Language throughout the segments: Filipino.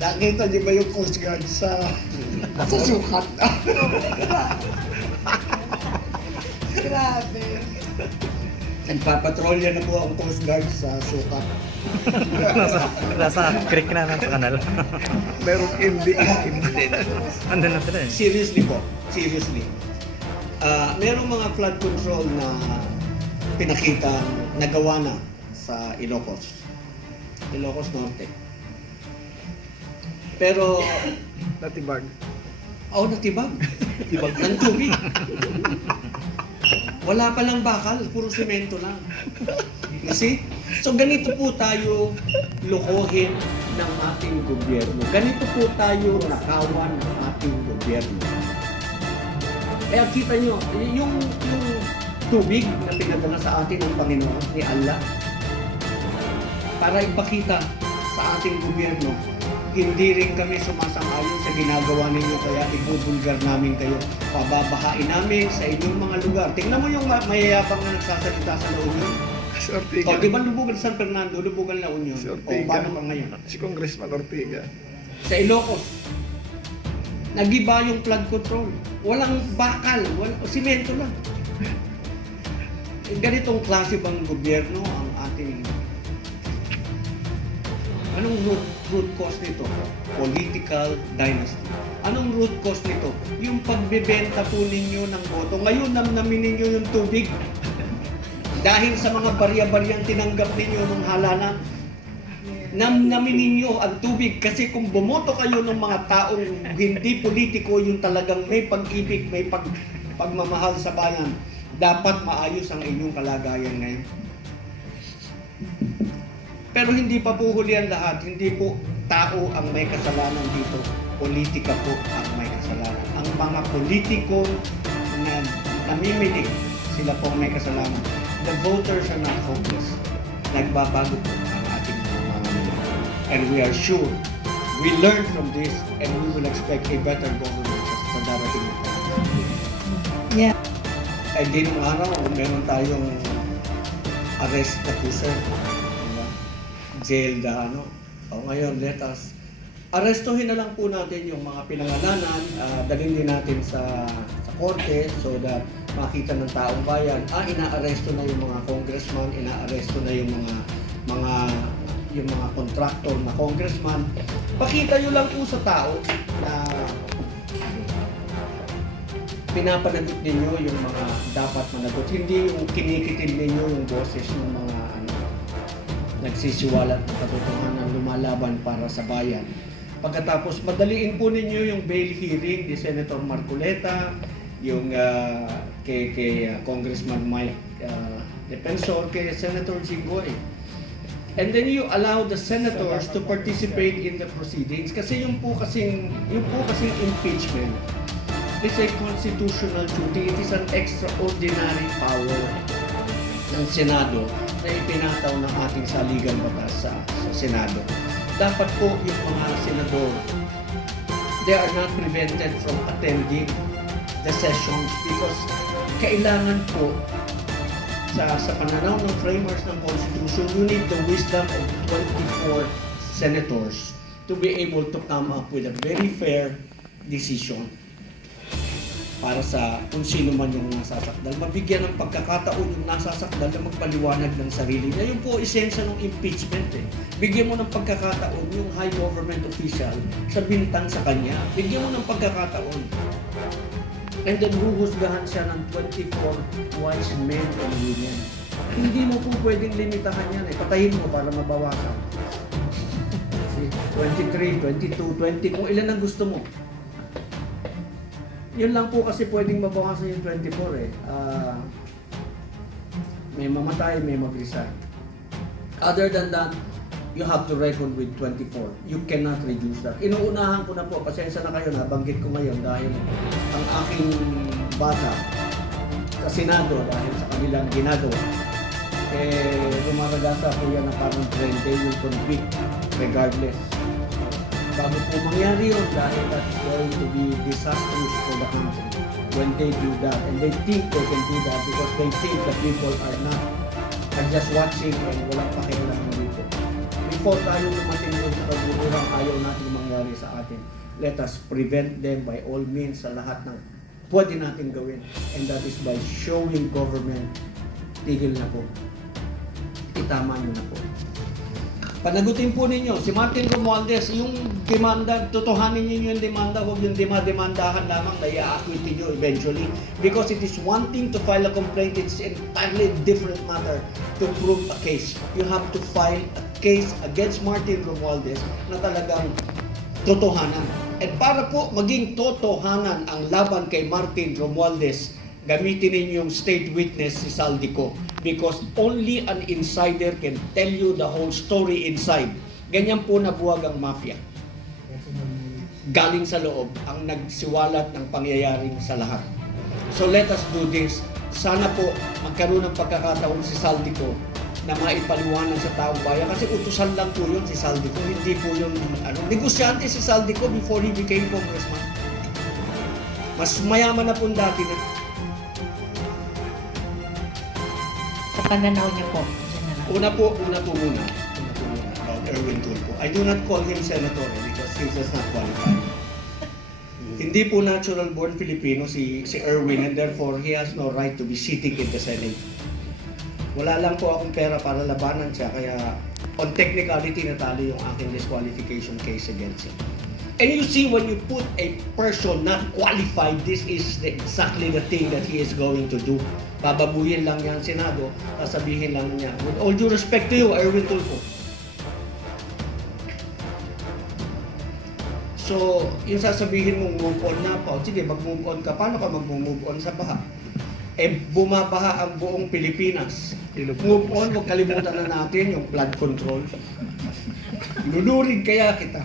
Nakita niyo ba yung Coast Guard sa sukat? Grabe. Nagpapatrolya na po ang Coast Guard sa sukat. nasa creek na sa kanal. Merong MBS din. Andun na sila eh. Seriously po, seriously. Merong mga flood control na pinakita nagawa na sa Ilocos Norte. Pero, Natibag. natibag. Natibag ng tubig. Wala palang bakal, puro semento lang. You see? So ganito po tayo lokohin ng ating gobyerno. Ganito po tayo nakawan ng ating gobyerno. Kaya kita nyo, yung tubig na pinadala sa atin ng Panginoon ni Allah para ipakita sa ating gobyerno, hindi rin kami sumasang-ayon sa ginagawa ninyo, kaya ibubulgar namin kayo. Pababahain namin sa inyong mga lugar. Tingnan mo yung mayayabang na nagsasalita sa La Union. Si Ortiga. O, di ba lubugan San Fernando, lubugan La Union? Si O, Ortiga. paano pa ngayon? Si Congressman Ortiga. Sa Ilocos, nagiba yung flood control. Walang bakal, simento lang. Ganitong klase bang gobyerno ang ating... Anong root cause nito? Political dynasty. Anong root cause nito? Yung pagbebenta po ninyo ng boto. Ngayon, namnamin ninyo yung tubig. Dahil sa mga barya-baryang tinanggap ninyo ng halalan, namnamin ninyo ang tubig. Kasi kung bumoto kayo ng mga taong hindi politiko, yung talagang may pag-ibig, may pagmamahal sa bayan, dapat maayos ang inyong kalagayan ngayon. Pero hindi pa po huli ang lahat. Hindi po tao ang may kasalanan dito. Politika po ang may kasalanan. Ang mga politiko na namimili, sila po ang may kasalanan. The voters are not hopeless. Nagbabago po ang ating mga mamamayan. And we are sure, we learn from this and we will expect a better government sa darating na tayo. Yeah. Eh di nung araw, meron tayong arrest na po, sir. Jail na O ngayon, let us arestuhin na lang po natin yung mga pinangalanan, dalhin din natin sa korte so that makita ng taong bayan, inaaresto na yung mga congressman, inaaresto na yung mga contractor na congressman. Pakita nyo lang po sa tao na pinapanagot ninyo yung mga dapat managot, hindi yung kinikitin ninyo yung boses ng mga nagsisiwalat ng katotohanan, lumalaban para sa bayan. Pagkatapos, madaliin po ninyo yung bail hearing ni Senator Marcoleta, yung kay Congressman Mike Defensor, kay Senator Jinggoy. And then you allow the senators to participate in the proceedings kasi yung po kasing impeachment is a constitutional duty. It is an extraordinary power ng Senado na ipinataw ng ating saligang batas sa Senado. Dapat po yung mga senador, they are not prevented from attending the sessions because kailangan po sa pananaw ng framers ng Constitution, you need the wisdom of 24 senators to be able to come up with a very fair decision para sa kung sino man yung nasasakdal. Mabigyan ng pagkakataon yung nasasakdal na magpaliwanag ng sarili niya. Yun po esensya ng impeachment eh. Bigyan mo ng pagkakataon yung high government official sa bintang sa kanya. Bigyan mo ng pagkakataon. And then huhusgahan siya ng 24 wise men and women. Hindi mo po pwedeng limitahan yan eh. Patayin mo para mabawasan. 23, 22, 20, kung ilan ang gusto mo. Yun lang po kasi pwedeng mabawasan yung 24 eh. May mamatay, may mag-resign. Other than that, you have to reckon with 24. You cannot reduce that. Inuunahan ko na po, pasensya na kayo, nabanggit ko ngayon dahil ang aking bata sa Senado dahil sa kanilang ginagawa, lumaragasa po yan na parang trend, they will convict regardless. Bago po mangyari yun dahil that's going to be disastrous for the country when they do that. And they think they can do that because they think the people are just watching and walang pakialam dito. before tayo dumating doon sa kaguguran, ayaw natin mangyari sa atin. Let us prevent them by all means sa lahat ng pwede natin gawin. And that is by showing government, tigil na po. Itama nyo na po. Panagutin po ninyo, si Martin Romualdez, yung demanda, totohanin niyo yung demanda, huwag yung demandahan lamang na i-acquit niyo eventually. Because it is one thing to file a complaint, it's entirely different matter to prove a case. You have to file a case against Martin Romualdez na talagang totohanan. At para po maging totohanan ang laban kay Martin Romualdez, gamitin ninyo yung state witness si Saldico. Because only an insider can tell you the whole story inside. Ganyan po nabuwag ang mafia. Galing sa loob ang nagsiwalat ng pangyayaring sa lahat. So let us do this. Sana po magkaroon ng pagkakataon si Saldico na maipaliwanag sa taong bayan. Kasi utusan lang po yun si Saldico. Hindi po yung negosyante si Saldico before he became congressman. Mas mayaman na po dati na. Sa pananaw niyo po, General. Una po muna about Erwin Tulfo. I do not call him senator because he does not qualify. Hindi po natural born Filipino si Erwin, and therefore he has no right to be sitting in the Senate. Wala lang po akong pera para labanan siya, kaya on technicality natalo yung aking disqualification case against him. And you see, when you put a person not qualified, this is exactly the thing that he is going to do. Bababuyin lang niya ang Senado, sasabihin lang niya, with all due respect to you, Erwin Tulfo. So, yung sasabihin mong move on na pa, sige, mag-move on ka, paano ka mag-move on sa baha? Eh, bumabaha ang buong Pilipinas. Move on, huwag kalimutan na natin yung flood control. Lulurig kaya kita.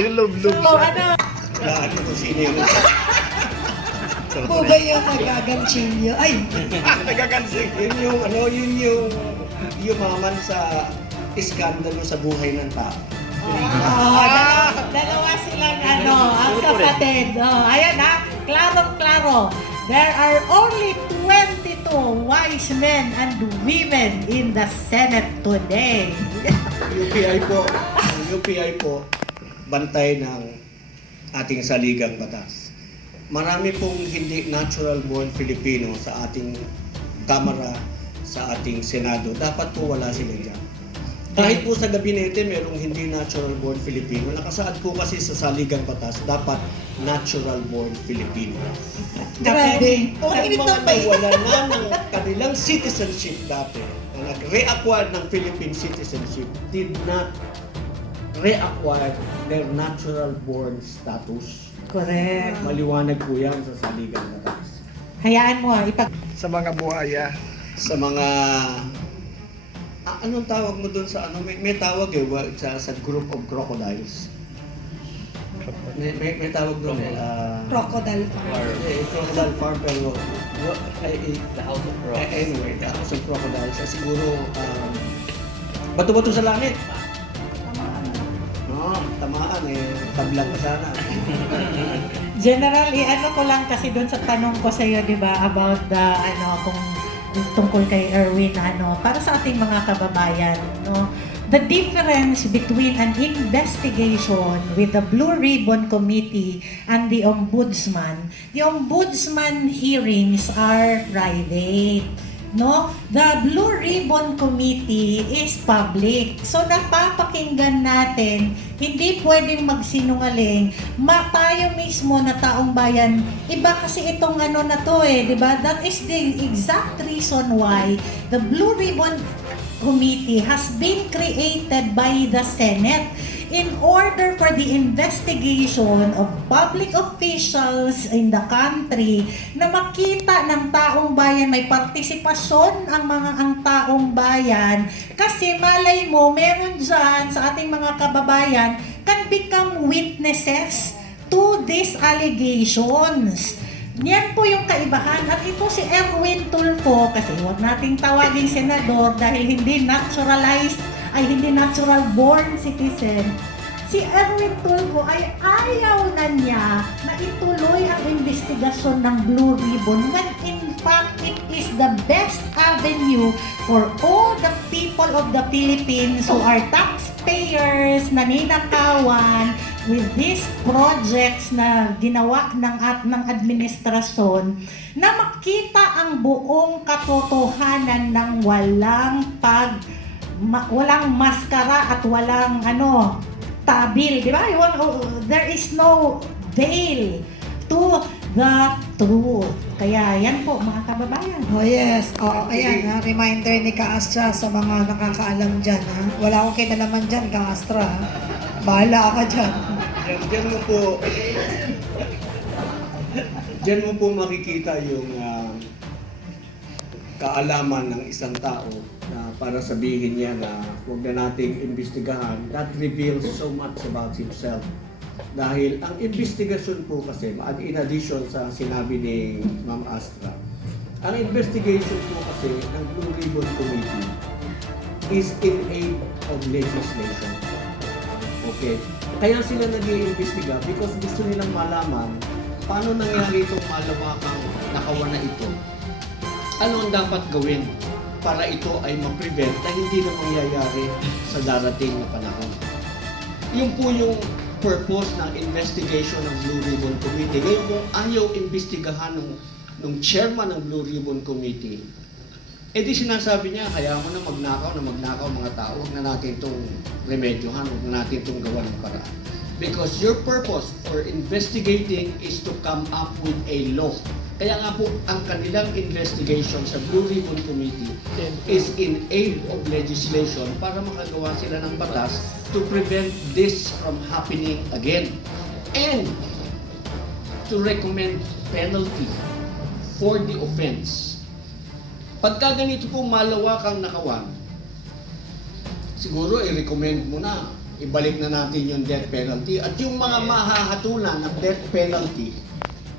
Ilub-lub So, ano Ano ko sino yun? po ba yung magaganchilyo? Ay, Nagkakansing. Yun yung yumaman sa iskandalo sa buhay ng tao. dalawa silang ang kapatid. Ayan klarong-klaro. There are only 22 wise men and women in the Senate today. UPI po, bantay ng ating saligang batas. Marami pong hindi natural born Filipino sa ating Kamara, sa ating Senado. Dapat po wala sila dyan. Kahit po sa gabinete, merong hindi natural born Filipino. Nakasaad po kasi sa saligang batas, dapat natural born Filipino. Grabe. Ang mga nawala na ng kanilang citizenship dati, na nag-reacquire ng Philippine citizenship, did not reacquire their natural born status. Correct. Maliwanag po yan sa saligang batas. Hayaan mo, Sa mga buhaya. Sa mga anong tawag mo doon sa may tawag sa group of crocodiles. May tawag doon crocodile farm. Crocodile farm, pero the House of Crocodiles. Anyway, the House of Crocodiles. Siguro bato-bato sa langit. Tamaan tablang ka sana. General, ano ko lang kasi doon sa tanong ko sa iyo, 'di ba, about the kung tungkol kay Erwin, para sa ating mga kababayan, no? The difference between an investigation with the Blue Ribbon Committee and the Ombudsman hearings are private. No? The Blue Ribbon Committee is public. So napapakinggan natin, hindi pwedeng magsinungaling. Tayo mismo na taong bayan, iba kasi itong na to di ba? That is the exact reason why the Blue Ribbon Committee has been created by the Senate in order for the investigation of public officials in the country na makita ng taong bayan, may partisipasyon ang taong bayan, kasi malay mo meron dyan sa ating mga kababayan can become witnesses to these allegations. Yan po yung kaibahan. At ito si Erwin Tulfo, kasi huwag nating tawagin senador dahil hindi natural born citizen. Si Erwin Tulfo ay ayaw na niya na ituloy ang investigasyon ng Blue Ribbon when in fact, it is the best avenue for all the people of the Philippines who are taxpayers na ninakawan with these projects na ginawa ng administrasyon na makita ang buong katotohanan ng walang maskara at walang tabil, di ba? There is no veil to the truth. Kaya yan po mga kababayan. Oh yes, ayan ha, reminder ni Ka-Astra sa mga nakakaalam dyan ha. Wala akong kinalaman dyan, Ka-Astra ha. Bahala ka dyan. Diyan mo po makikita yung kaalaman ng isang tao na para sabihin niya na huwag na nating imbestigahan. That reveals so much about himself. Dahil ang investigation po kasi, in addition sa sinabi ni Ma'am Astra, ang investigation po kasi ng Blue Ribbon Committee is in aid of legislation. Okay? Kaya sila nag-iimbestiga because gusto nilang malaman paano nangyari itong malawakang nakawan na ito. Ano ang dapat gawin para ito ay ma-prevent na hindi na mangyayari sa darating na panahon. Yun po yung purpose ng investigation ng Blue Ribbon Committee. Ngayon kung ayaw imbestigahan ng chairman ng Blue Ribbon Committee, di sinasabi niya, kaya mo na magnakaw mga tao, huwag na natin itong remedyohan, huwag na natin itong gawa ng paraan. Because your purpose for investigating is to come up with a law. Kaya nga po, ang kanilang investigation sa Blue Ribbon Committee is in aid of legislation para makagawa sila ng batas to prevent this from happening again. And to recommend penalty for the offense. Pagka ganito po malawakang nakawan, siguro i-recommend mo na, ibalik na natin yung death penalty. At yung mga mahahatulan ng death penalty,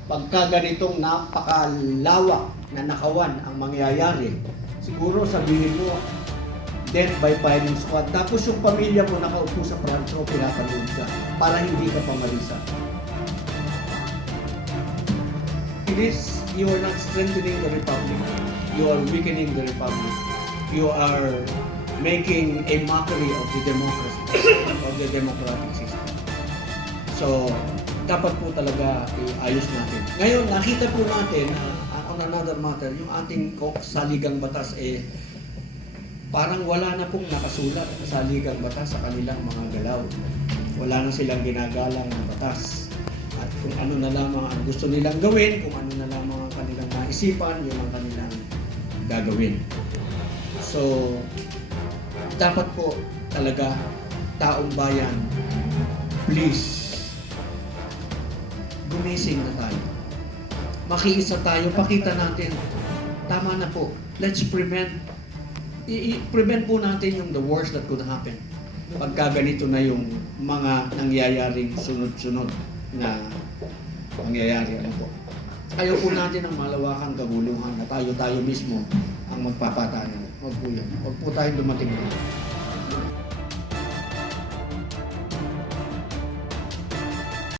pagka ganitong napakalawak na nakawan ang mangyayari, siguro sabihin mo, death by firing squad. Tapos yung pamilya mo nakaupo sa prancho, pinapanood ka para hindi ka pamarisa. It is, you are not strengthening the republic. You are weakening the republic. You are making a mockery of the democracy, of the democratic system. So, dapat po talaga iayos natin. Ngayon, nakita po natin na on another matter, yung ating saligang batas parang wala na pong nakasulat sa saligang batas sa kanilang mga galaw. Wala na silang ginagalang na batas. At kung ano na lamang ang gusto nilang gawin, kung ano na lamang ang kanilang naisipan, yun ang kanilang gagawin. So, dapat po talaga, taong bayan, please, gumising na tayo. Makiisa tayo, pakita natin, tama na po, let's prevent, i-prevent po natin yung the worst that could happen. Pagka ganito na yung mga nangyayaring sunod-sunod na mangyayari. Ano po? Ayaw po natin ang malawakang kaguluhan na tayo mismo ang magpapatayan. Huwag po yan. Huwag po tayong dumating na.